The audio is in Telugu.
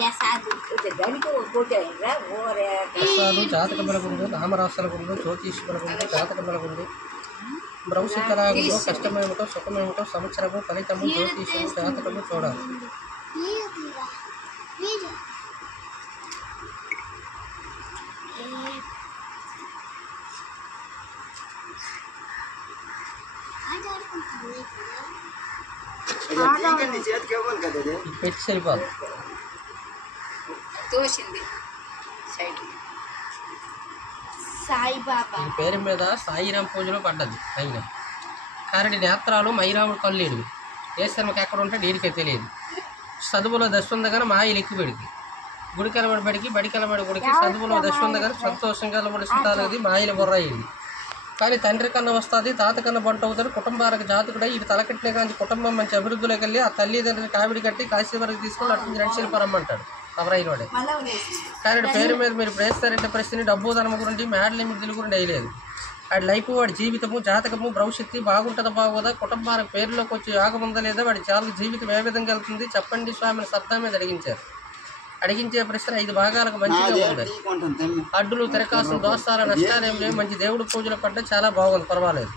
ప్రసాదు జాతక బలగుండు నామరాశుల గుండు జ్యోతిష్ బలగుండు జాతక బలగుండు భవిష్యత్తలాగుండు కష్టమేమిటో సుఖమేమిటో సంవత్సరము ఫలితము జ్యోతిషము జాతకము చూడాలి. పెట్టి సరిపోదు సాయిబాబా పేరు మీద సాయిరాం పూజలో పడ్డది అయిన కారడి నేత్రాలు మైరాముడు కల్లేడు ఏ శర్మకి ఎక్కడ ఉంటే డీడికే తెలియదు. చదువులో దశ ఉంది కానీ మాయలు ఎక్కువ పెడికి గుడి కలబడి బడికి బడి కలబడి గుడికి చదువులో దశ ఉంది కానీ సంతోషం కలబడి సుతాలది మాయలు బొర్రయ్యింది. కానీ తండ్రి కన్నా వస్తుంది తాత కన్నా బంట అవుతాడు కుటుంబాలకు జాతకుడై ఇది తలకట్టిన కానీ కుటుంబం మంచి అభివృద్ధిలోకి వెళ్ళి ఆ తల్లిదండ్రులు కావిడి కట్టి కాశీ వరకు తీసుకొని అటు నుంచి నడిచిపోరమ్మంటాడు ఎవరైనోడే. కానీ పేరు మీద మీరు ప్రేస్తారంటే పరిస్థితిని డబ్బు ధనము గురించి మేడలు మిడిలు గురించి వేయలేదు. వాడి లైఫ్ వాడి జీవితము జాతకము భవిష్యత్తు బాగుంటుందా బాగోదా కుటుంబానికి పేరులోకి వచ్చి యోగం ఉందా లేదా వాడి చాలా జీవితం ఏ విధంగా వెళ్తుంది చెప్పండి స్వామిని సత్తా మీద అడిగించారు. అడిగించే ప్రశ్న 5 భాగాలకు మంచిగా ఉంది. అడ్డులు తిరకాసులు దోస్తాల నష్టాలు ఏం లేవు మంచి దేవుడు పూజలు పడ్డ చాలా బాగుంది పర్వాలేదు.